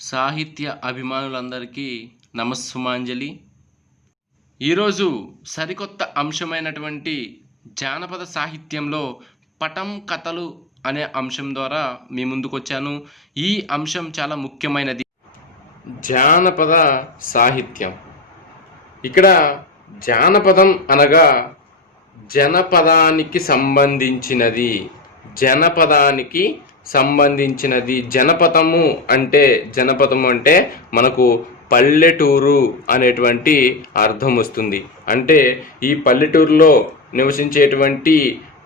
సాహిత్య అభిమానులందరికీ నమస్సుమాంజలి. ఈరోజు సరికొత్త అంశమైనటువంటి జానపద సాహిత్యంలో పటం కథలు అనే అంశం ద్వారా మీ ముందుకొచ్చాను. ఈ అంశం చాలా ముఖ్యమైనది. జానపద సాహిత్యం. ఇక్కడ జానపదం అనగా జనపదానికి సంబంధించినది. జనపదము అంటే మనకు పల్లెటూరు అనేటువంటి అర్థం వస్తుంది. అంటే ఈ పల్లెటూరులో నివసించేటువంటి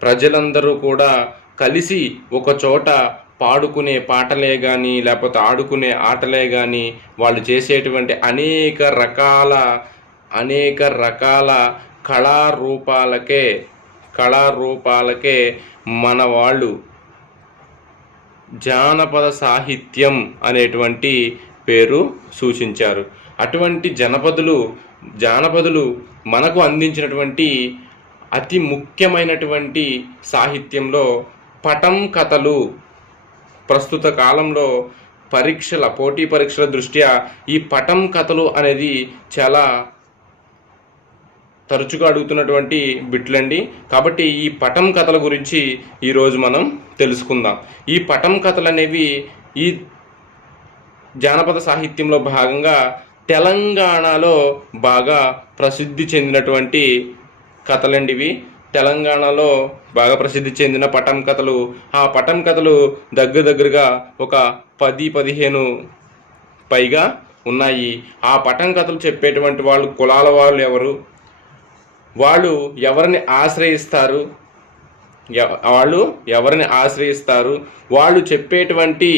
ప్రజలందరూ కూడా కలిసి ఒక చోట పాడుకునే పాటలే కానీ లేకపోతే ఆడుకునే ఆటలే కానీ వాళ్ళు చేసేటువంటి అనేక రకాల కళారూపాలకే మన వాళ్ళు జానపద సాహిత్యం అనేటువంటి పేరు సూచించారు. అటువంటి జానపదులు మనకు అందించినటువంటి అతి ముఖ్యమైనటువంటి సాహిత్యంలో పటం కథలు. ప్రస్తుత కాలంలో పోటీ పరీక్షల దృష్ట్యా ఈ పటం కథలు అనేది చాలా తరచుగా అడుగుతున్నటువంటి బిట్లండి. కాబట్టి ఈ పటం కథల గురించి ఈరోజు మనం తెలుసుకుందాం. ఈ పటం కథలు అనేవి ఈ జానపద సాహిత్యంలో భాగంగా తెలంగాణలో బాగా ప్రసిద్ధి చెందినటువంటి కథలండి ఇవి. తెలంగాణలో బాగా ప్రసిద్ధి చెందిన పటం కథలు. ఆ పటం కథలు దగ్గరగా ఒక 10-15 పైగా ఉన్నాయి. ఆ పటం కథలు చెప్పేటువంటి కులాల వాళ్ళు ఎవరు, వాళ్ళు ఎవరిని ఆశ్రయిస్తారు, వాళ్ళు చెప్పేటువంటి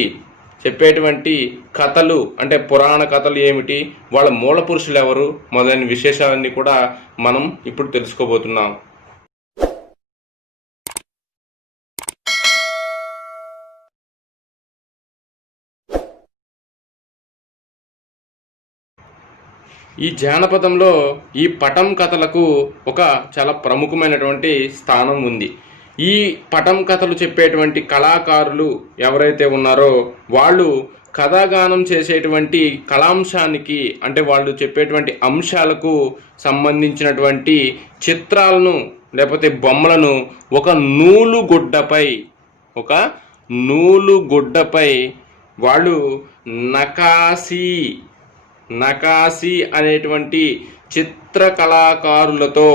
కథలు అంటే పురాణ కథలు ఏమిటి, వాళ్ళ మూల పురుషులు ఎవరు, మొదలైన విశేషాలన్నీ కూడా మనం ఇప్పుడు తెలుసుకోబోతున్నాం. ఈ జానపదంలో ఈ పటం కథలకు ఒక చాలా ప్రముఖమైనటువంటి స్థానం ఉంది. ఈ పటం కథలు చెప్పేటువంటి కళాకారులు ఎవరైతే ఉన్నారో వాళ్ళు కథాగానం చేసేటువంటి కళాంశానికి అంటే వాళ్ళు చెప్పేటువంటి అంశాలకు సంబంధించినటువంటి చిత్రాలను లేకపోతే బొమ్మలను ఒక నూలుగుడ్డపై వాళ్ళు నకాసి అనేటువంటి చిత్రకళాకారులతో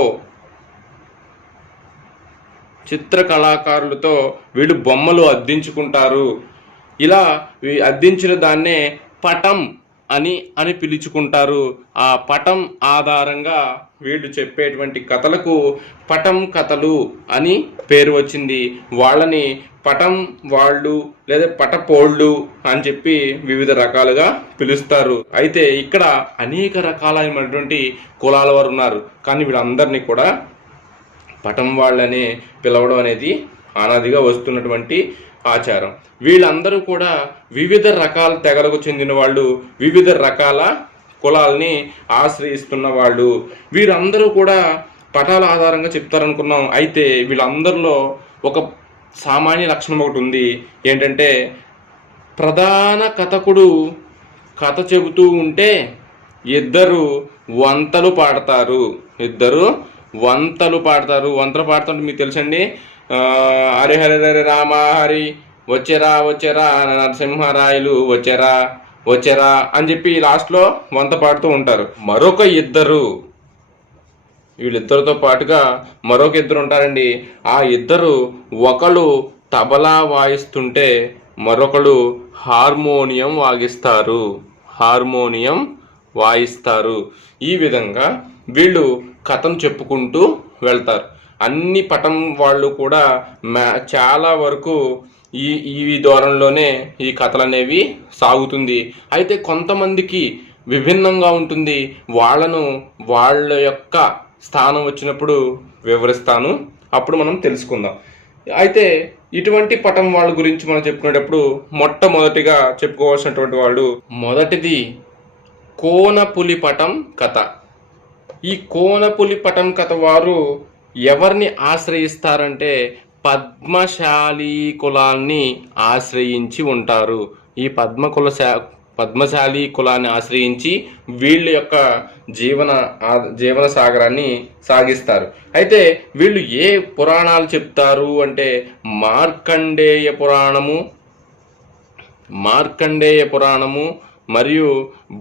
వీళ్ళు బొమ్మలు అద్దించుకుంటారు. ఇలా అద్దించిన దాన్నే పటం అని పిలుచుకుంటారు. ఆ పటం ఆధారంగా వీళ్ళు చెప్పేటువంటి కథలకు పటం కథలు అని పేరు వచ్చింది. వాళ్ళని పటం వాళ్ళు లేదా పటపోళ్ళు అని చెప్పి వివిధ రకాలుగా పిలుస్తారు. అయితే ఇక్కడ అనేక రకాలైనటువంటి కులాల వారు ఉన్నారు. కానీ వీళ్ళందరినీ కూడా పటం వాళ్ళనే పిలవడం అనేది అనాదిగా వస్తున్నటువంటి ఆచారం. వీళ్ళందరూ కూడా వివిధ రకాల తెగలకు చెందిన వాళ్ళు, వివిధ రకాల కులాలని ఆశ్రయిస్తున్న వాళ్ళు. వీరందరూ కూడా పటాల ఆధారంగా చెప్తారనుకున్నాం. అయితే వీళ్ళందరిలో ఒక సామాన్య లక్షణం ఒకటి ఉంది. ఏంటంటే ప్రధాన కథకుడు కథ చెబుతూ ఉంటే ఇద్దరు వంతలు పాడతారు. వంతలు పాడుతుంటే మీకు తెలుసండి. హరి హరి హరి రామ హరి వచ్చేరా నరసింహరాయలు వచ్చేరా అని చెప్పి లాస్ట్లో వంత పాడుతూ ఉంటారు. వీళ్ళిద్దరితో పాటుగా మరొక ఇద్దరు ఉంటారండి. ఆ ఇద్దరు ఒకళ్ళు తబలా వాయిస్తుంటే మరొకడు హార్మోనియం వాయిస్తారు. ఈ విధంగా వీళ్ళు కథను చెప్పుకుంటూ వెళ్తారు. అన్ని పటం వాళ్ళు కూడా చాలా వరకు ఈ ధోరణిలోనే ఈ కథలు అనేవి సాగుతుంది. అయితే కొంతమందికి విభిన్నంగా ఉంటుంది. వాళ్ళ యొక్క స్థానం వచ్చినప్పుడు వివరిస్తాను, అప్పుడు మనం తెలుసుకుందాం. అయితే ఇటువంటి పటం వాళ్ళ గురించి మనం చెప్పుకునేటప్పుడు మొట్టమొదటిగా చెప్పుకోవాల్సినటువంటి వాళ్ళు, మొదటిది కోనపులి పటం కథ. ఈ కోనపులి పటం కథ వారు ఎవరిని ఆశ్రయిస్తారంటే పద్మశాలి కులాన్ని ఆశ్రయించి ఉంటారు. ఈ పద్మశాలి కులాన్ని ఆశ్రయించి వీళ్ళ యొక్క జీవన సాగరాన్ని సాగిస్తారు. అయితే వీళ్ళు ఏ పురాణాలు చెప్తారు అంటే మార్కండేయ పురాణము మరియు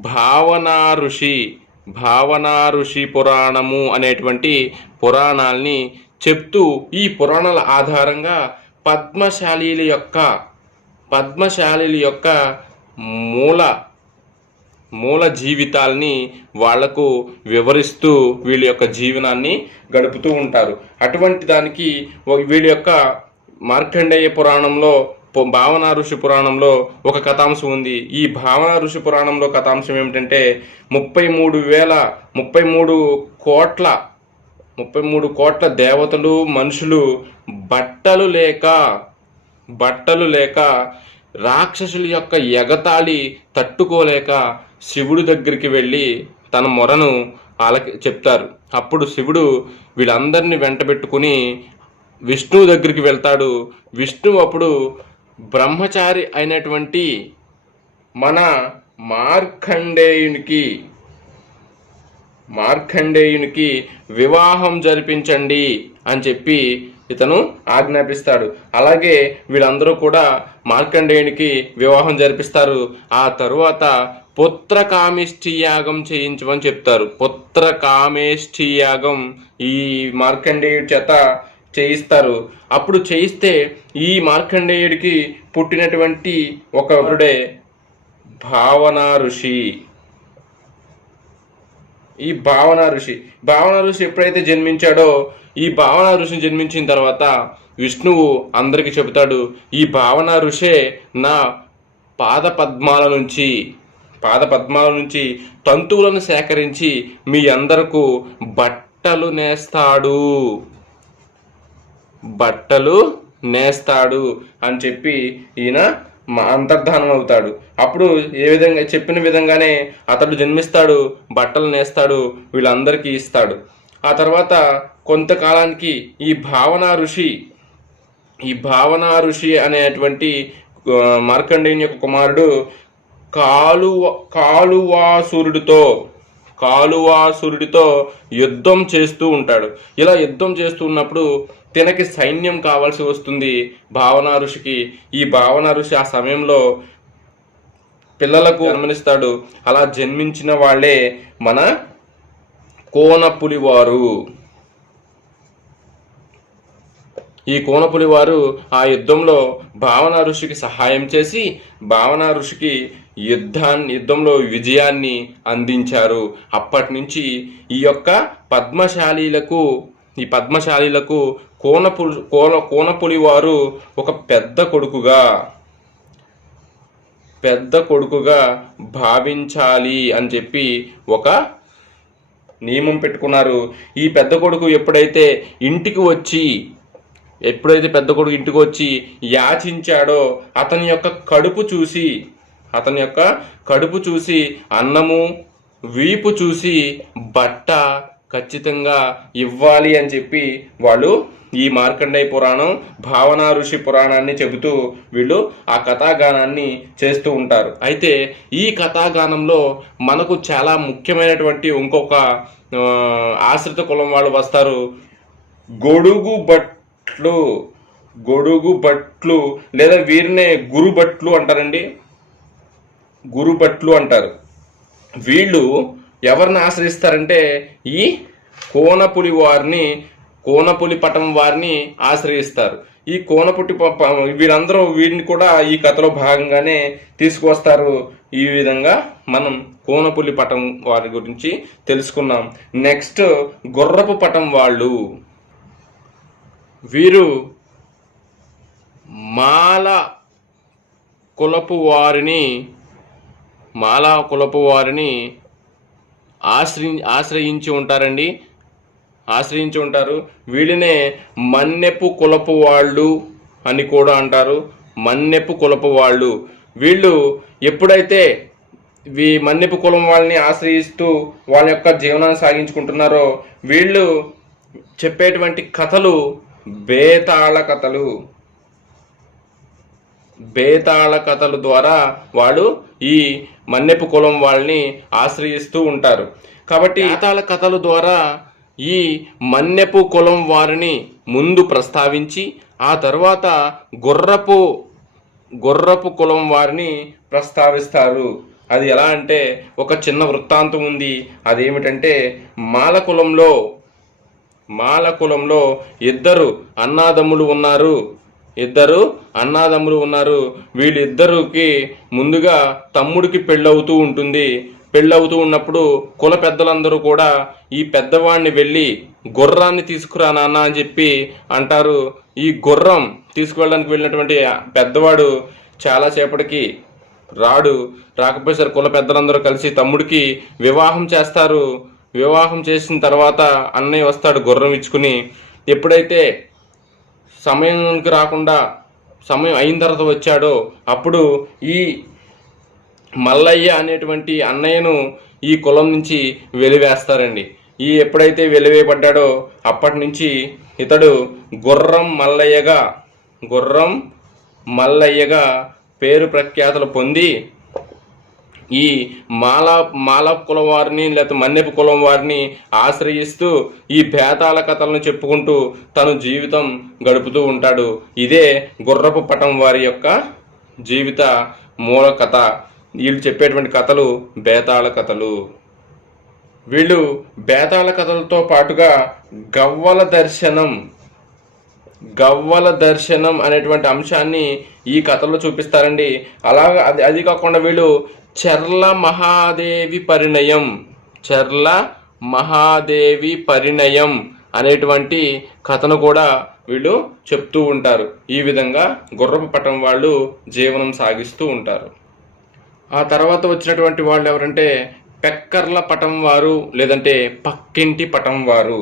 భావనా ఋషి పురాణము అనేటువంటి పురాణాల్ని చెప్తూ ఈ పురాణాల ఆధారంగా పద్మశాలీల యొక్క మూల జీవితాల్ని వాళ్లకు వివరిస్తూ వీళ్ళ యొక్క జీవనాన్ని గడుపుతూ ఉంటారు. అటువంటి దానికి వీళ్ళ యొక్క మార్కండేయ పురాణంలో భావనా ఋషి పురాణంలో ఒక కథాంశం ఉంది. ఈ భావనా ఋషి పురాణంలో కథాంశం ఏమిటంటే 33 కోట్ల దేవతలు మనుషులు బట్టలు లేక రాక్షసుల యొక్క ఎగతాళి తట్టుకోలేక శివుడి దగ్గరికి వెళ్ళి తన మొరను చెప్తారు. అప్పుడు శివుడు వీళ్ళందరినీ వెంటబెట్టుకుని విష్ణువు దగ్గరికి వెళ్తాడు. విష్ణువు అప్పుడు బ్రహ్మచారి అయినటువంటి మన మార్కండేయునికి వివాహం జరిపించండి అని చెప్పి ఇతను ఆజ్ఞాపిస్తాడు. అలాగే వీళ్ళందరూ కూడా మార్కండేయునికి వివాహం జరిపిస్తారు. ఆ తరువాత పుత్రకామేష్టి యాగం చేయించమని చెప్తారు. పుత్రకామేష్టి యాగం ఈ మార్కండేయుడి చేత చేయిస్తారు. అప్పుడు చేయిస్తే ఈ మార్కండేయుడికి పుట్టినటువంటి ఒకడే భావనా ఋషి. ఈ భావనా ఋషి ఎప్పుడైతే జన్మించాడో ఈ భావనా ఋషిని జన్మించిన తర్వాత విష్ణువు అందరికి చెబుతాడు, ఈ భావనా ఋషే నా పాద పద్మాల నుంచి తంతువులను సేకరించి మీ అందరకు బట్టలు నేస్తాడు అని చెప్పి ఈయన అంతర్ధానం అవుతాడు. అప్పుడు ఏ విధంగా చెప్పిన విధంగానే అతడు జన్మిస్తాడు, బట్టలు నేస్తాడు, వీళ్ళందరికీ ఇస్తాడు. ఆ తర్వాత కొంతకాలానికి ఈ భావనా ఋషి అనేటువంటి మార్కండేయుని యొక్క కుమారుడు కాలువాసురుడితో యుద్ధం చేస్తూ ఉంటాడు. ఇలా యుద్ధం చేస్తూ ఉన్నప్పుడు తనకి సైన్యం కావాల్సి వస్తుంది భావనా ఋషికి. ఈ భావనా ఋషి ఆ సమయంలో పిల్లలకు జన్మనిస్తాడు. అలా జన్మించిన వాళ్ళే మన కోనపులివారు. ఈ కోనపులివారు ఆ యుద్ధంలో భావనా ఋషికి సహాయం చేసి భావనా ఋషికి యుద్ధంలో విజయాన్ని అందించారు. అప్పటి నుంచి ఈ యొక్క పద్మశాలీలకు కోనపులివారు ఒక పెద్ద కొడుకుగా భావించాలి అని చెప్పి ఒక నియమం పెట్టుకున్నారు. ఈ పెద్ద కొడుకు ఎప్పుడైతే పెద్ద కొడుకు ఇంటికి వచ్చి యాచించాడో అతని యొక్క కడుపు చూసి అన్నము వీపు చూసి బట్ట ఖచ్చితంగా ఇవ్వాలి అని చెప్పి వాళ్ళు ఈ మార్కండేయ పురాణం భావనా ఋషి పురాణాన్ని చెబుతూ వీళ్ళు ఆ కథాగానాన్ని చేస్తూ ఉంటారు. అయితే ఈ కథాగానంలో మనకు చాలా ముఖ్యమైనటువంటి ఇంకొక ఆశ్రిత కులం వాళ్ళు వస్తారు. గొడుగు భట్లు లేదా వీరినే గురుభట్లు అంటారండి. గురుభట్లు అంటారు. వీళ్ళు ఎవరిని ఆశ్రయిస్తారంటే ఈ కోనపులి పటం వారిని ఆశ్రయిస్తారు. ఈ వీళ్ళందరూ వీరిని కూడా ఈ కథలో భాగంగానే తీసుకువస్తారు. ఈ విధంగా మనం కోనపులి పటం వారి గురించి తెలుసుకున్నాం. నెక్స్ట్ గుర్రపు పటం వాళ్ళు. వీరు మాల కులపు వారిని ఆశ్రయించి ఉంటారు. వీళ్ళనే మన్నెపు కులపు వాళ్ళు అని కూడా అంటారు. మన్నెపు కులపు వాళ్ళు. వీళ్ళు ఎప్పుడైతే మన్నెపు కులం వాళ్ళని ఆశ్రయిస్తూ వాళ్ళ యొక్క జీవనాన్ని సాగించుకుంటున్నారో వీళ్ళు చెప్పేటువంటి కథలు బేతాళ కథలు. బేతాళ కథల ద్వారా వాళ్ళు ఈ మన్నెపు కులం వాళ్ళని ఆశ్రయిస్తూ ఉంటారు. కాబట్టి బేతాళ కథల ద్వారా ఈ మన్నెపు కులం వారిని ముందు ప్రస్తావించి ఆ తర్వాత గుర్రపు కులం వారిని ప్రస్తావిస్తారు. అది ఎలా అంటే ఒక చిన్న వృత్తాంతం ఉంది. అదేమిటంటే మాల కులంలో ఇద్దరు అన్నాదమ్ములు ఉన్నారు. వీళ్ళిద్దరికి ముందుగా తమ్ముడికి పెళ్ళవుతూ ఉంటుంది. పెళ్ళవుతూ ఉన్నప్పుడు కుల పెద్దలందరూ కూడా ఈ పెద్దవాడిని వెళ్ళి గుర్రాన్ని తీసుకురా నాన్న అని చెప్పి అంటారు. ఈ గుర్రం తీసుకువెళ్ళడానికి వెళ్ళినటువంటి పెద్దవాడు చాలా సేపటికి రాకపోయేసరికి కుల పెద్దలందరూ కలిసి తమ్ముడికి వివాహం చేస్తారు. వివాహం చేసిన తర్వాత అన్నయ్య వస్తాడు గుర్రం ఇచ్చుకుని. ఎప్పుడైతే సమయానికి రాకుండా సమయం అయిన తర్వాత వచ్చాడో అప్పుడు ఈ మల్లయ్య అనేటువంటి అన్నయ్యను ఈ కులం నుంచి వెలివేస్తారండి. ఎప్పుడైతే వెలివేయబడ్డాడో అప్పటి నుంచి ఇతడు గుర్రం మల్లయ్యగా పేరు ప్రఖ్యాతులు పొంది ఈ మాల కులం వారిని లేకపోతే మన్నెపు కులం వారిని ఆశ్రయిస్తూ ఈ బేతాళ కథలను చెప్పుకుంటూ తను జీవితం గడుపుతూ ఉంటాడు. ఇదే గుర్రపు పటం వారి యొక్క జీవిత మూల కథ. వీళ్ళు చెప్పేటువంటి కథలు బేతాళ కథలు. వీళ్ళు బేతాళ కథలతో పాటుగా గవ్వల దర్శనం అనేటువంటి అంశాన్ని ఈ కథలో చూపిస్తారండి. అలాగా అది కాకుండా వీళ్ళు చర్ల మహాదేవి పరిణయం అనేటువంటి కథను కూడా వీళ్ళు చెప్తూ ఉంటారు. ఈ విధంగా గుర్రపు పటం వాళ్ళు జీవనం సాగిస్తూ ఉంటారు. ఆ తర్వాత వచ్చినటువంటి వాళ్ళు ఎవరంటే పెక్కర్ల పటం వారు లేదంటే పక్కింటి పటం వారు.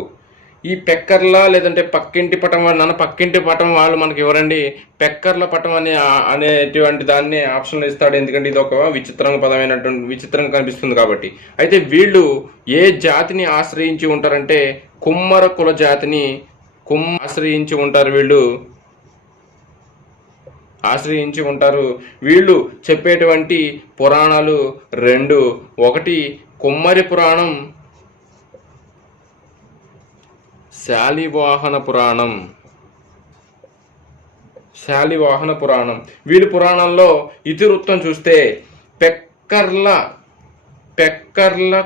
ఈ పెక్కర్ల లేదంటే పక్కింటి పటం వారు పక్కింటి పటం వాళ్ళు మనకి ఎవరండి? పెక్కర్ల పటం అనేటువంటి దాన్ని ఆప్షన్లు ఇస్తాడు. ఎందుకంటే ఇది ఒక విచిత్రంగా పదమైనటువంటి విచిత్రంగా కనిపిస్తుంది కాబట్టి. అయితే వీళ్ళు ఏ జాతిని ఆశ్రయించి ఉంటారంటే కుమ్మర కుల జాతిని ఆశ్రయించి ఉంటారు. వీళ్ళు చెప్పేటువంటి పురాణాలు రెండు. ఒకటి కుమ్మరి పురాణం, శాలివాహన పురాణం. వీళ్ళ పురాణంలో ఇతివృత్తం చూస్తే పెక్కర్ల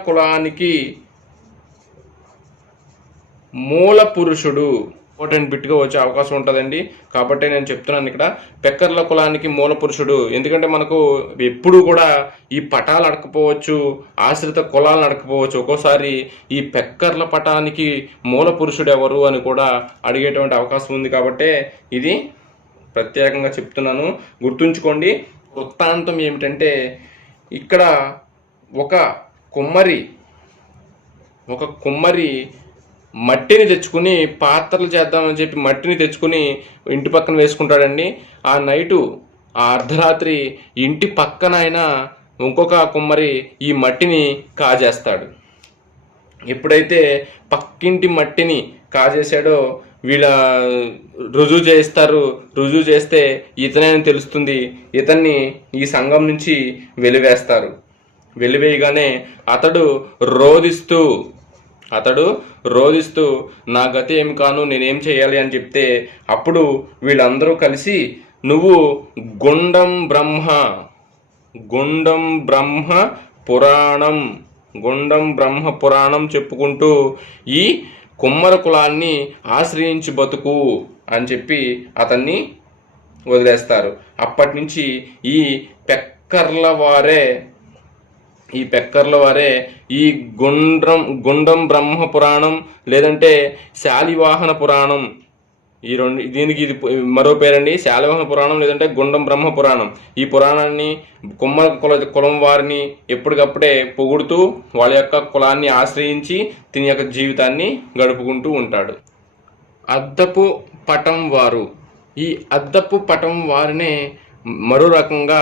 కులానికి మూల పురుషుడు ఇంపార్టెంట్ బిట్గా వచ్చే అవకాశం ఉంటుందండి. కాబట్టి నేను చెప్తున్నాను ఇక్కడ పెక్కర్ల కులానికి మూల పురుషుడు. ఎందుకంటే మనకు ఎప్పుడు కూడా ఈ పటాలు అడకపోవచ్చు, ఆశ్రిత కులాలను అడకపోవచ్చు. ఒక్కోసారి ఈ పెక్కర్ల పటానికి మూల పురుషుడు ఎవరు అని కూడా అడిగేటువంటి అవకాశం ఉంది. కాబట్టి ఇది ప్రత్యేకంగా చెప్తున్నాను, గుర్తుంచుకోండి. వృత్తాంతం ఏమిటంటే ఇక్కడ ఒక కుమ్మరి మట్టిని తెచ్చుకుని పాత్రలు చేద్దామని చెప్పి మట్టిని తెచ్చుకుని ఇంటి పక్కన వేసుకుంటాడండి. ఆ నైటు ఆ అర్ధరాత్రి ఇంటి పక్కన అయినా ఇంకొక కుమ్మరి ఈ మట్టిని కాజేస్తాడు. ఎప్పుడైతే పక్కింటి మట్టిని కాజేశాడో వీళ్ళ రుజువు చేస్తారు. రుజువు చేస్తే ఇతనని తెలుస్తుంది. ఇతన్ని ఈ సంఘం నుంచి వెలివేస్తారు. వెలివేయగానే అతడు రోదిస్తూ నా గతి ఏమి కాను, నేనేం చేయాలి అని చెప్తే అప్పుడు వీళ్ళందరూ కలిసి నువ్వు గుండం బ్రహ్మ పురాణం చెప్పుకుంటూ ఈ కుమ్మర కులాన్ని ఆశ్రయించి బతుకు అని చెప్పి అతన్ని వదిలేస్తారు. అప్పటి నుంచి ఈ పెక్కర్ల వారే ఈ గుండం బ్రహ్మ పురాణం లేదంటే శాలివాహన పురాణం, ఈ రెండు, దీనికి ఇది మరో పేరండి, శాలివాహన పురాణం లేదంటే గుండం బ్రహ్మ పురాణం. ఈ పురాణాన్ని కుమ్మర కులం వారిని ఎప్పటికప్పుడే పొగుడుతూ వాళ్ళ యొక్క కులాన్ని ఆశ్రయించి తిని యొక్క జీవితాన్ని గడుపుకుంటూ ఉంటాడు. అద్దపు పటం వారు. ఈ అద్దపు పటం వారినే మరో రకంగా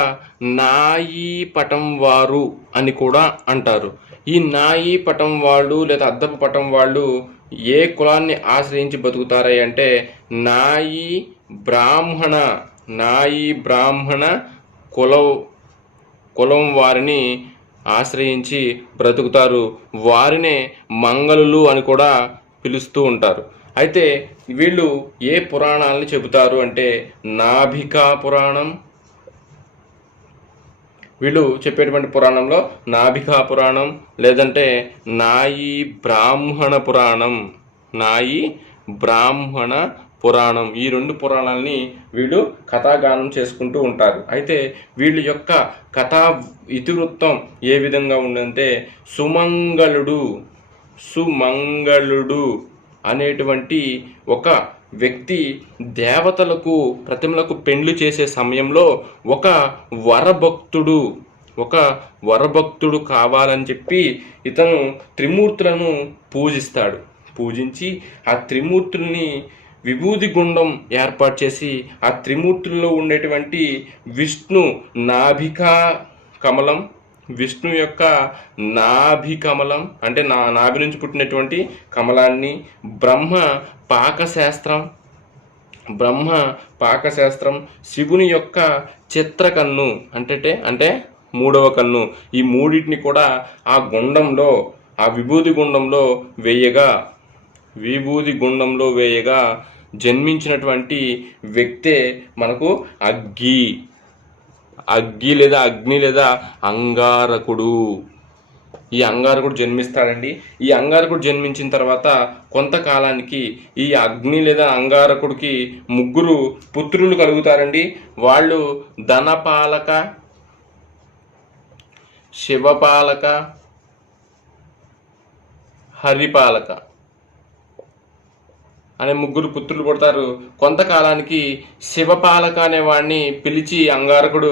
నాయీ పటం వారు అని కూడా అంటారు. ఈ నాయీ పటం వాళ్ళు లేదా అద్దపు పటం వాళ్ళు ఏ కులాన్ని ఆశ్రయించి బతుకుతారై అంటే నాయీ నాయి బ్రాహ్మణ కులం వారిని ఆశ్రయించి బ్రతుకుతారు. వారినే మంగళులు అని కూడా పిలుస్తూ ఉంటారు. అయితే వీళ్ళు ఏ పురాణాలని చెబుతారు అంటే నాభికా పురాణం. వీళ్ళు చెప్పేటువంటి పురాణంలో నాభికా పురాణం, లేదంటే నాయి బ్రాహ్మణ పురాణం, నాయి బ్రాహ్మణ పురాణం, ఈ రెండు పురాణాలని వీళ్ళు కథాగానం చేసుకుంటూ ఉంటారు. అయితే వీళ్ళ యొక్క కథా ఇతివృత్తం ఏ విధంగా ఉందంటే సుమంగళుడు అనేటువంటి ఒక వ్యక్తి దేవతలకు ప్రతిమలకు పెండ్లు చేసే సమయంలో ఒక వరభక్తుడు కావాలని చెప్పి ఇతను త్రిమూర్తులను పూజిస్తాడు. పూజించి ఆ త్రిమూర్తుల్ని విభూది గుండం ఏర్పాటు చేసి ఆ త్రిమూర్తుల్లో ఉండేటువంటి విష్ణు నాభికా కమలం, విష్ణు యొక్క నాభి కమలం అంటే నాభి నుంచి పుట్టినటువంటి కమలాన్ని, బ్రహ్మ పాకశాస్త్రం, శివుని యొక్క చిత్రకన్ను అంటే మూడవ కన్ను, ఈ మూడింటిని కూడా ఆ గుండంలో, ఆ విభూది గుండంలో వేయగా జన్మించినటువంటి వ్యక్తే మనకు అగ్గి లేదా అగ్ని లేదా అంగారకుడు. ఈ అంగారకుడు జన్మిస్తాడండి. ఈ అంగారకుడు జన్మించిన తర్వాత కొంతకాలానికి ఈ అగ్ని లేదా అంగారకుడికి 3 పుత్రులు కలుగుతారండి. వాళ్ళు ధనపాలక, శివపాలక, హరిపాలక అనే 3 పుత్రులు పుడతారు. కొంతకాలానికి శివపాలక అనే వాడిని పిలిచి అంగారకుడు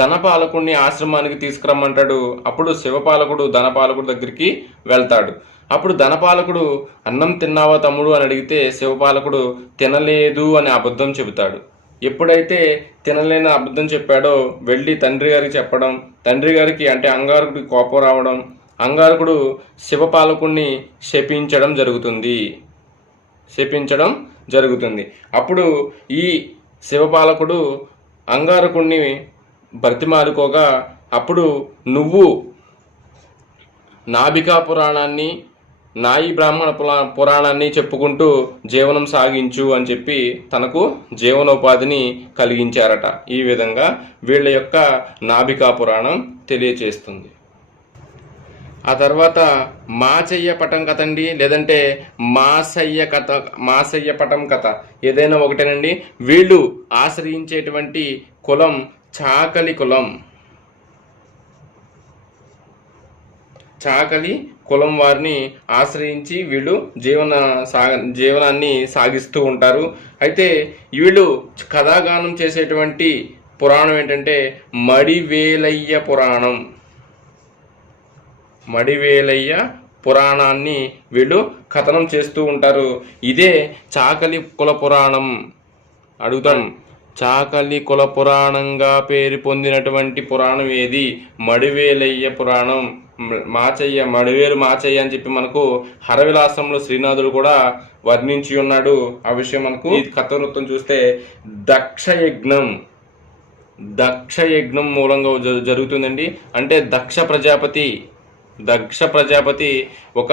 ధనపాలకుడిని ఆశ్రమానికి తీసుకురమ్మంటాడు. అప్పుడు శివపాలకుడు ధనపాలకుడి దగ్గరికి వెళ్తాడు. అప్పుడు ధనపాలకుడు అన్నం తిన్నావా తమ్ముడు అని అడిగితే శివపాలకుడు తినలేదు అని అబద్ధం చెబుతాడు. ఎప్పుడైతే తినలేని అబద్ధం చెప్పాడో వెళ్ళి తండ్రి గారికి చెప్పడం, తండ్రి గారికి అంటే అంగారకుడికి కోపం రావడం, అంగారకుడు శివపాలకుడిని శపించడం జరుగుతుంది. అప్పుడు ఈ శివపాలకుడు అంగారకుడిని బ్రతిమాలుకోగా అప్పుడు నువ్వు నాభికా పురాణాన్ని, నాయి బ్రాహ్మణ పురాణాన్ని చెప్పుకుంటూ జీవనం సాగించు అని చెప్పి తనకు జీవనోపాధిని కలిగించారట. ఈ విధంగా వీళ్ళ యొక్క నాభికా పురాణం తెలియచేస్తుంది. ఆ తర్వాత మాచయ్య పటం కథ అండి, లేదంటే మాసయ్య పటం కథ, ఏదైనా ఒకటేనండి. వీళ్ళు ఆశ్రయించేటువంటి కులం చాకలి కులం వారిని ఆశ్రయించి వీళ్ళు జీవనాన్ని సాగిస్తూ ఉంటారు. అయితే వీళ్ళు కథాగానం చేసేటువంటి పురాణం ఏంటంటే మడివేలయ్య పురాణాన్ని వీళ్ళు కథనం చేస్తూ ఉంటారు. ఇదే చాకలి కుల పురాణం. అడుగుతాం, చాకలి కుల పురాణంగా పేరు పొందినటువంటి పురాణం ఏది? మడివేలయ్య పురాణం. మడివేలు మాచయ్య అని చెప్పి మనకు హరవిలాసంలో శ్రీనాథుడు కూడా వర్ణించి ఉన్నాడు. ఆ విషయం మనకు ఈ కథ వృత్తం చూస్తే దక్ష యజ్ఞం మూలంగా జరుగుతుందండి. అంటే దక్ష ప్రజాపతి ఒక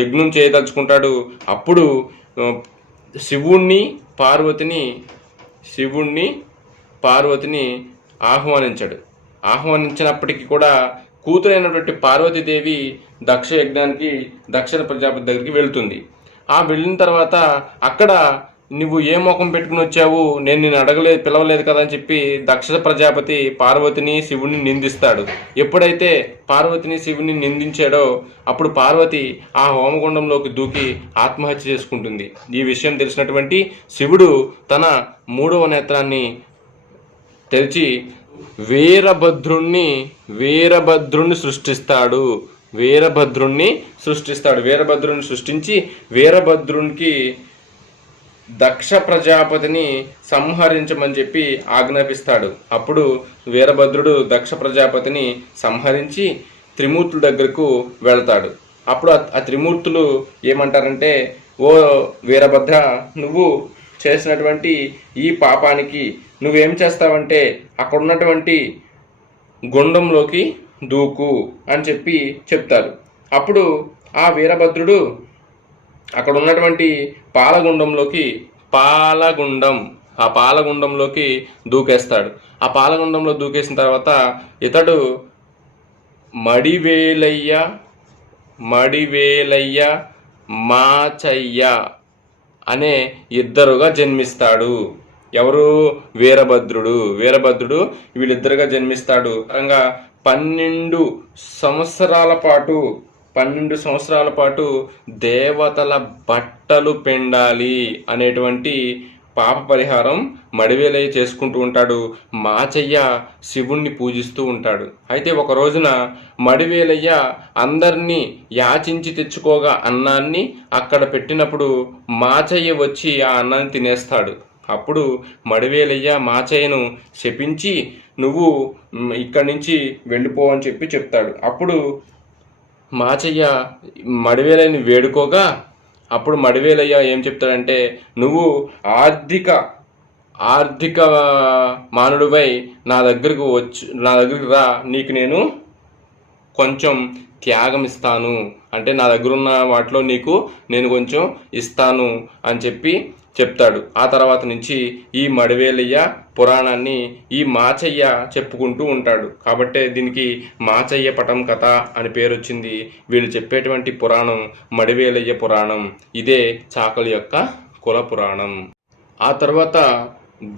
యజ్ఞం చేయదలుచుకుంటాడు. అప్పుడు శివుణ్ణి పార్వతిని ఆహ్వానించినప్పటికీ కూడా కూతురైనటువంటి పార్వతీదేవి దక్ష యజ్ఞానికి దక్ష ప్రజాపతి దగ్గరికి వెళ్తుంది. వెళ్ళిన తర్వాత అక్కడ నువ్వు ఏ ముఖం పెట్టుకుని వచ్చావు, నేను నిన్ను పిలవలేదు కదా అని చెప్పి దక్ష ప్రజాపతి పార్వతిని శివుణ్ణి నిందిస్తాడు. ఎప్పుడైతే పార్వతిని శివుణ్ణి నిందించాడో అప్పుడు పార్వతి ఆ హోమగుండంలోకి దూకి ఆత్మహత్య చేసుకుంటుంది. ఈ విషయం తెలిసినటువంటి శివుడు తన 3వ నేత్రాన్ని తెరిచి వీరభద్రుణ్ణి సృష్టిస్తాడు. వీరభద్రుణ్ణి సృష్టించి వీరభద్రునికి దక్ష ప్రజాపతిని సంహరించమని చెప్పి ఆజ్ఞాపిస్తాడు. అప్పుడు వీరభద్రుడు దక్ష ప్రజాపతిని సంహరించి త్రిమూర్తుల దగ్గరకు వెళతాడు. అప్పుడు ఆ త్రిమూర్తులు ఏమంటారంటే, ఓ వీరభద్ర, నువ్వు చేసినటువంటి ఈ పాపానికి నువ్వేం చేస్తావంటే అక్కడ ఉన్నటువంటి గుండంలోకి దూకు అని చెప్పి చెప్తారు. అప్పుడు ఆ వీరభద్రుడు అక్కడ ఉన్నటువంటి పాలగుండంలోకి దూకేస్తాడు. ఆ పాలగుండంలో దూకేసిన తర్వాత ఇతడు మడివేలయ్య మాచయ్య అనే ఇద్దరుగా జన్మిస్తాడు. ఎవరు? వీరభద్రుడు వీళ్ళిద్దరుగా జన్మిస్తాడు. 12 సంవత్సరాల పాటు దేవతల బట్టలు పెండాలి అనేటువంటి పాప పరిహారం మడివేలయ్య చేసుకుంటూ ఉంటాడు. మాచయ్య శివుణ్ణి పూజిస్తూ ఉంటాడు. అయితే ఒక రోజున మడివేలయ్య అందరినీ యాచించి తెచ్చుకోగా అన్నాన్ని అక్కడ పెట్టినప్పుడు మాచయ్య వచ్చి ఆ అన్నాన్ని తినేస్తాడు. అప్పుడు మడివేలయ్య మాచయ్యను శపించి నువ్వు ఇక్కడి నుంచి వెళ్ళిపో అని చెప్పి చెప్తాడు. అప్పుడు మాచయ్య మడివేలయ్యని వేడుకోగా అప్పుడు మడివేలయ్య ఏం చెప్తాడంటే, నువ్వు ఆర్థిక మానుడివై నా దగ్గరికి రా, నీకు నేను కొంచెం త్యాగం ఇస్తాను, అంటే నా దగ్గర ఉన్న వాటిలో నీకు నేను కొంచెం ఇస్తాను అని చెప్పి చెప్తాడు. ఆ తర్వాత నుంచి ఈ మడివేలయ్య పురాణాన్ని ఈ మాచయ్య చెప్పుకుంటూ ఉంటాడు. కాబట్టే దీనికి మాచయ్య పటం కథ అని పేరు వచ్చింది. వీళ్ళు చెప్పేటువంటి పురాణం మడివేలయ్య పురాణం. ఇదే చాకలి యొక్క కుల పురాణం. ఆ తర్వాత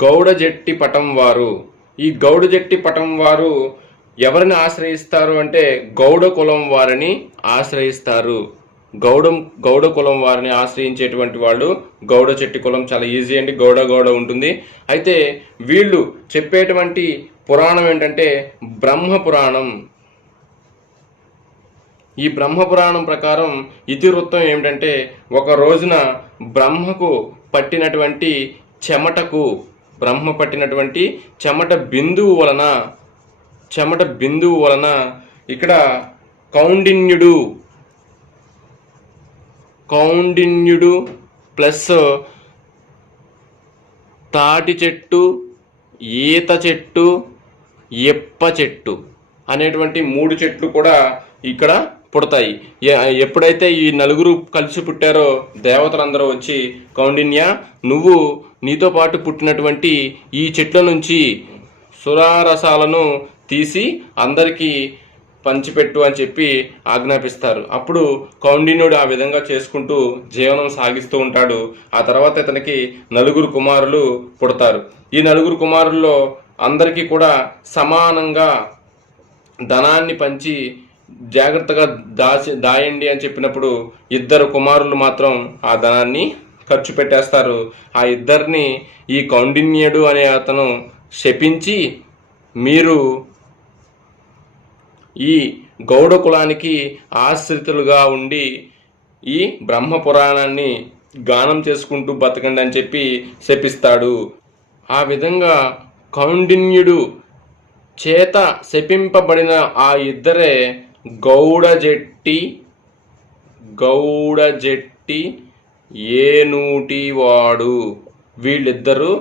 గౌడజెట్టి పటం వారు. ఈ గౌడజెట్టి పటం వారు ఎవరిని ఆశ్రయిస్తారు అంటే గౌడ కులం వారిని ఆశ్రయిస్తారు. గౌడ కులం వారిని ఆశ్రయించేటువంటి వాళ్ళు గౌడ చెట్టి కులం. చాలా ఈజీ అండి, గౌడ ఉంటుంది. అయితే వీళ్ళు చెప్పేటువంటి పురాణం ఏంటంటే బ్రహ్మపురాణం. ఈ బ్రహ్మపురాణం ప్రకారం ఇతివృత్తం ఏమిటంటే, ఒక రోజున బ్రహ్మ పట్టినటువంటి చెమట బిందువు వలన ఇక్కడ కౌండిన్యుడు ప్లస్ తాటి చెట్టు, ఈత చెట్టు, ఎప్ప చెట్టు అనేటువంటి 3 చెట్లు కూడా ఇక్కడ పుడతాయి. ఎప్పుడైతే ఈ నలుగురు కలిసి పుట్టారో దేవతలందరూ వచ్చి, కౌండిన్య నువ్వు నీతో పాటు పుట్టినటువంటి ఈ చెట్ల నుంచి సురారసాలను తీసి అందరికీ పంచిపెట్టు అని చెప్పి ఆజ్ఞాపిస్తారు. అప్పుడు కౌండిన్యుడు ఆ విధంగా చేసుకుంటూ జీవనం సాగిస్తూ ఉంటాడు. ఆ తర్వాత ఇతనికి 4 కుమారులు పుడతారు. ఈ 4 కుమారుల్లో అందరికీ కూడా సమానంగా ధనాన్ని పంచి జాగ్రత్తగా దాయండి అని చెప్పినప్పుడు 2 కుమారులు మాత్రం ఆ ధనాన్ని ఖర్చు పెట్టేస్తారు. ఆ ఇద్దరిని ఈ కౌండిన్యుడు అనే అతను శపించి, మీరు ఈ గౌడ కులానికి ఆశ్రితులుగా ఉండి ఈ బ్రహ్మ పురాణాన్ని గానం చేసుకుంటూ బతకండి అని చెప్పి శపిస్తాడు. ఆ విధంగా కౌండిన్యుడు చేత శపింపబడిన ఆ ఇద్దరే గౌడజెట్టి ఏనూటివాడు. వీళ్ళిద్దరూ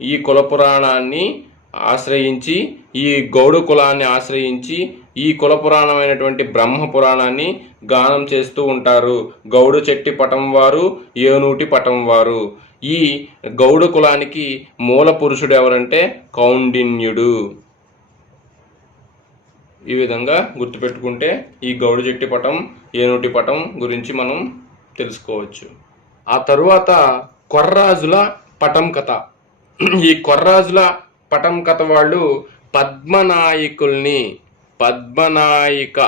ఈ కుల పురాణాన్ని ఆశ్రయించి, ఈ గౌడ కులాన్ని ఆశ్రయించి ఈ కుల పురాణమైనటువంటి బ్రహ్మ పురాణాన్ని గానం చేస్తూ ఉంటారు. గౌడ చెట్టి పటం వారు, ఏనూటి పటం వారు. ఈ గౌడ కులానికి మూల పురుషుడు ఎవరంటే కౌండిన్యుడు. ఈ విధంగా గుర్తుపెట్టుకుంటే ఈ గౌడ చెట్టి పటం, ఏనూటి పటం గురించి మనం తెలుసుకోవచ్చు. ఆ తరువాత కొర్రాజుల పటం కథ. ఈ కొర్రాజుల పటం కథ వాళ్ళు పద్మనాయక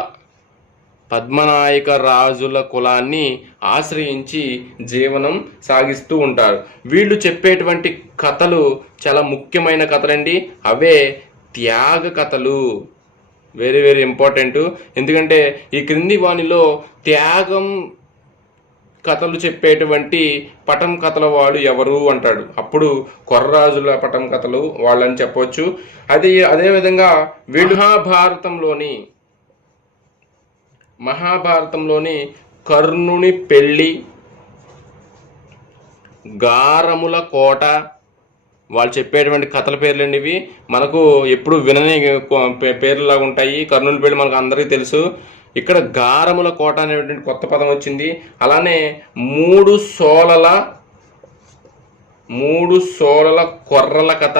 రాజుల కులాన్ని ఆశ్రయించి జీవనం సాగిస్తూ ఉంటారు. వీళ్ళు చెప్పేటువంటి కథలు చాలా ముఖ్యమైన కథలండి. అవే త్యాగ కథలు. Very very important. ఎందుకంటే ఈ క్రింది వానిలో త్యాగం కథలు చెప్పేటువంటి పటం కథల వాడు ఎవరు అంటాడు. అప్పుడు కొర్రాజుల పటం కథలు వాళ్ళని చెప్పవచ్చు. అదేవిధంగా వీళ్ళు మహాభారతంలోని కర్ణుని గారముల కోట, వాళ్ళు చెప్పేటువంటి కథల పేర్లండి ఇవి. మనకు ఎప్పుడు వినని పేర్లులాగా ఉంటాయి. కర్నూలు పేర్లు మనకు అందరికీ తెలుసు. ఇక్కడ గారముల కోట అనేటువంటి కొత్త పదం వచ్చింది. అలానే మూడు సోలల కొర్రల కథ,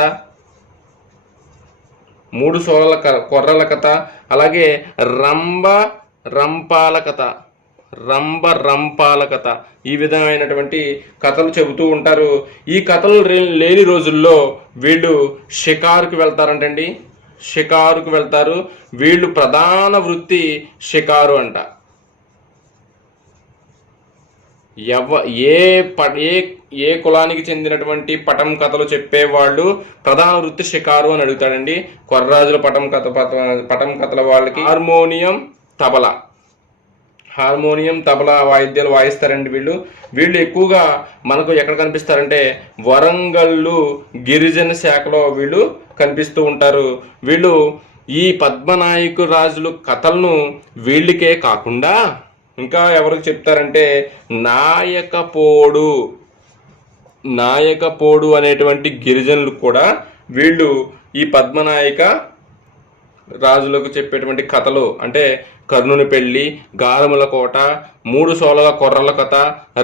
కొర్రల కథ, అలాగే రంపాల కథ, ఈ విధమైనటువంటి కథలు చెబుతూ ఉంటారు. ఈ కథలు లేని రోజుల్లో వీళ్ళు షికారుకు వెళ్తారంటండి. షికారుకు వెళ్తారు. వీళ్ళు ప్రధాన వృత్తి షికారు అంట. ఏ కులానికి చెందినటువంటి పటం కథలు చెప్పేవాళ్ళు ప్రధాన వృత్తి షికారు అని అడుగుతాడండి. కొర్రాజుల పటం కథల వాళ్ళకి హార్మోనియం తబలా వాయిద్యాలు వాయిస్తారండి. వీళ్ళు ఎక్కువగా మనకు ఎక్కడ కనిపిస్తారంటే వరంగల్లు గిరిజన శాఖలో వీళ్ళు కనిపిస్తూ ఉంటారు. వీళ్ళు ఈ పద్మనాయకు రాజులు కథలను వీళ్ళకే కాకుండా ఇంకా ఎవరికి చెప్తారంటే నాయకపోడు అనేటువంటి గిరిజనులు కూడా వీళ్ళు ఈ పద్మనాయక రాజులకు చెప్పేటువంటి కథలు అంటే కర్ణుని పెళ్లి, గారముల కోట, మూడు సోలల కొర్రల కథ,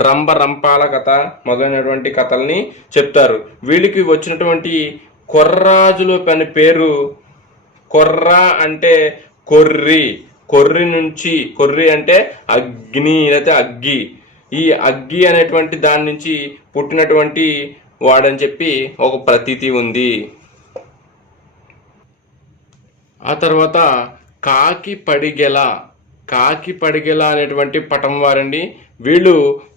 రంపాల కథ మొదలైనటువంటి కథల్ని చెప్తారు. వీళ్ళకి వచ్చినటువంటి కొర్రాజులు పని పేరు కొర్ర అంటే కొర్రి అంటే అగ్ని లేదా అగ్గి. ఈ అగ్గి అనేటువంటి దాని నుంచి పుట్టినటువంటి వాడని చెప్పి ఒక ప్రతీతి ఉంది. ఆ తర్వాత కాకి పడిగెల అనేటువంటి పటం వారండి. వీళ్ళు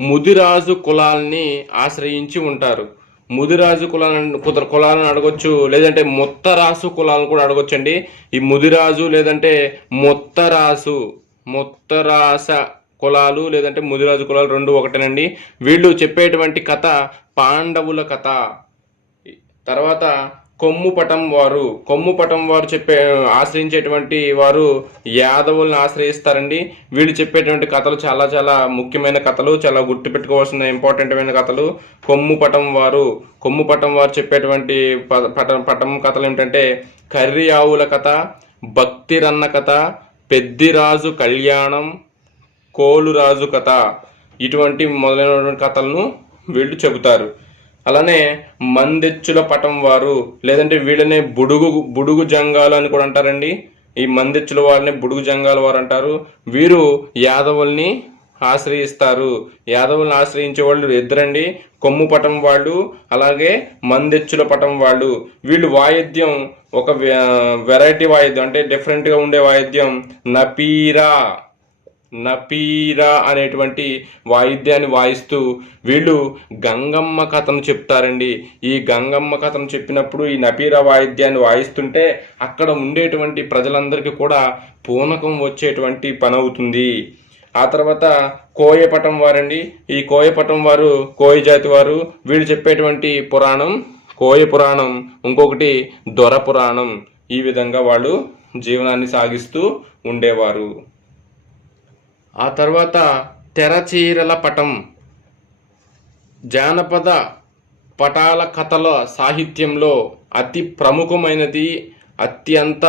ముదిరాజు కులాల్ని ఆశ్రయించి ఉంటారు. ముదిరాజు కులాలను అడగొచ్చు, లేదంటే మొత్తరాసు కులాలను కూడా అడగొచ్చండి. ఈ ముదిరాజు లేదంటే మొత్తరాస కులాలు లేదంటే ముదిరాజు కులాలు రెండు ఒకటేనండి. వీళ్ళు చెప్పేటువంటి కథ పాండవుల కథ. తర్వాత కొమ్ము పటం వారు ఆశ్రయించేటువంటి వారు యాదవుల్ని ఆశ్రయిస్తారండి. వీళ్ళు చెప్పేటువంటి కథలు చాలా చాలా ముఖ్యమైన కథలు, చాలా గుర్తుపెట్టుకోవాల్సిన ఇంపార్టెంట్ అయిన కథలు. కొమ్ము పటం వారు చెప్పేటువంటి పటం కథలు ఏమిటంటే కర్రి ఆవుల కథ, భక్తిరన్న కథ, పెద్దిరాజు కళ్యాణం, కోలురాజు కథ, ఇటువంటి మొదలైనటువంటి కథలను వీళ్ళు చెబుతారు. అలానే మందెచ్చుల పటం వారు లేదంటే వీళ్ళనే బుడుగు జంగాలు అని కూడా అంటారండి. ఈ మందెచ్చుల వారిని బుడుగు జంగాల వారు అంటారు. వీరు యాదవుల్ని ఆశ్రయిస్తారు. యాదవుల్ని ఆశ్రయించే వాళ్ళు ఇద్దరండి, కొమ్ము పటం వాళ్ళు అలాగే మందెచ్చుల పటం వాళ్ళు. వీళ్ళు వాయిద్యం ఒక వెరైటీ వాయిద్యం అంటే డిఫరెంట్గా ఉండే వాయిద్యం నపీరా అనేటువంటి వాయిద్యాన్ని వాయిస్తూ వీళ్ళు గంగమ్మ కథను చెప్తారండి. ఈ గంగమ్మ కథను చెప్పినప్పుడు ఈ నపీరా వాయిద్యాన్ని వాయిస్తుంటే అక్కడ ఉండేటువంటి ప్రజలందరికీ కూడా పూనకం వచ్చేటువంటి పని అవుతుంది. ఆ తర్వాత కోయపటం వారండి. ఈ కోయపటం వారు కోయ జాతి వారు. వీళ్ళు చెప్పేటువంటి పురాణం కోయ పురాణం, ఇంకొకటి దొర పురాణం. ఈ విధంగా వాళ్ళు జీవనాన్ని సాగిస్తూ ఉండేవారు. ఆ తర్వాత తెరచీరల పటం. జానపద పటాల కథల సాహిత్యంలో అతి ప్రముఖమైనది, అత్యంత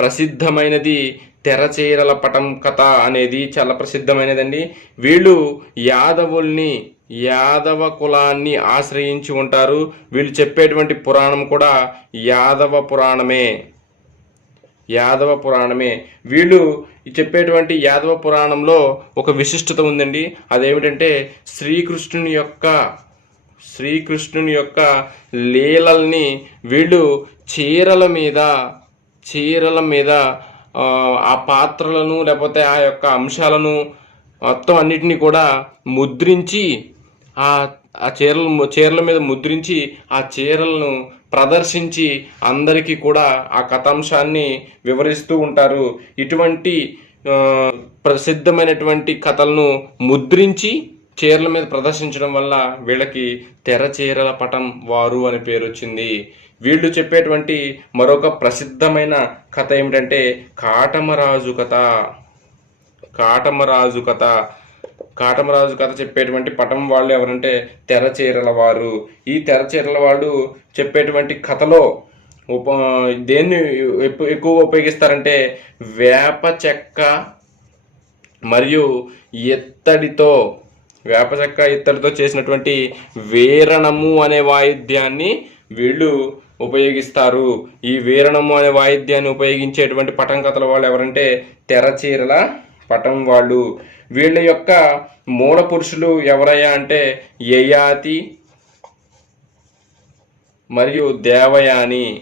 ప్రసిద్ధమైనది తెరచీరల పటం కథ అనేది చాలా ప్రసిద్ధమైనదండి. వీళ్ళు యాదవ కులాన్ని ఆశ్రయించి ఉంటారు. వీళ్ళు చెప్పేటువంటి పురాణం కూడా యాదవ పురాణమే. వీళ్ళు చెప్పేటువంటి యాదవ పురాణంలో ఒక విశిష్టత ఉందండి. అదేమిటంటే శ్రీకృష్ణుని యొక్క లీలల్ని వీళ్ళు చీరల మీద ఆ పాత్రలను లేకపోతే ఆ యొక్క అంశాలను మొత్తం అన్నిటినీ కూడా ముద్రించి ఆ చీరల మీద ముద్రించి ఆ చీరలను ప్రదర్శించి అందరికీ కూడా ఆ కథాంశాన్ని వివరిస్తూ ఉంటారు. ఇటువంటి ప్రసిద్ధమైనటువంటి కథలను ముద్రించి చీరల మీద ప్రదర్శించడం వల్ల వీళ్ళకి తెరచీరల పటం వారు అని పేరు వచ్చింది. వీళ్ళు చెప్పేటువంటి మరొక ప్రసిద్ధమైన కథ ఏమిటంటే కాటమరాజు కథ. కాటమరాజు కథ చెప్పేటువంటి పటం వాళ్ళు ఎవరంటే తెరచీరల వారు. ఈ తెరచీరల వాడు చెప్పేటువంటి కథలో దేన్ని ఎక్కువ ఉపయోగిస్తారంటే వేప చెక్క మరియు ఇత్తడితో చేసినటువంటి వీరణము అనే వాయిద్యాన్ని వీళ్ళు ఉపయోగిస్తారు. ఈ వీరణము అనే వాయిద్యాన్ని ఉపయోగించేటువంటి పటం కథల వాళ్ళు ఎవరంటే తెరచీరల పటం వాళ్ళు. వీళ్ళ యొక్క మూల పురుషులు ఎవరయ్యా అంటే యయాతి మరియు దేవయాని.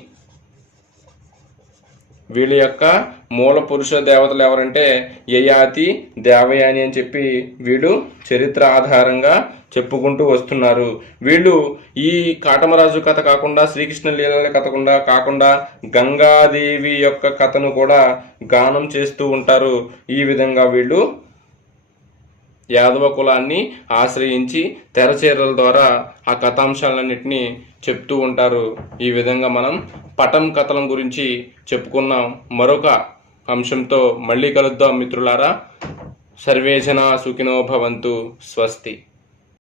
వీళ్ళ యొక్క మూల పురుష దేవతలు ఎవరంటే యయాతి, దేవయాని అని చెప్పి వీళ్ళు చరిత్ర ఆధారంగా చెప్పుకుంటూ వస్తున్నారు. వీళ్ళు ఈ కాటమరాజు కథ కాకుండా, శ్రీకృష్ణ లీలల కథ కాకుండా గంగాదేవి యొక్క కథను కూడా గానం చేస్తూ ఉంటారు. ఈ విధంగా వీళ్ళు యాదవ కులాన్ని ఆశ్రయించి తెరచీరల ద్వారా ఆ కథాంశాలన్నింటినీ చెప్తూ ఉంటారు. ఈ విధంగా మనం పటం కథల గురించి చెప్పుకున్నాం. మరొక అంశంతో మళ్ళీ కలుద్దాం మిత్రులారా. సర్వే జనా సుఖినో భవంతు. స్వస్తి.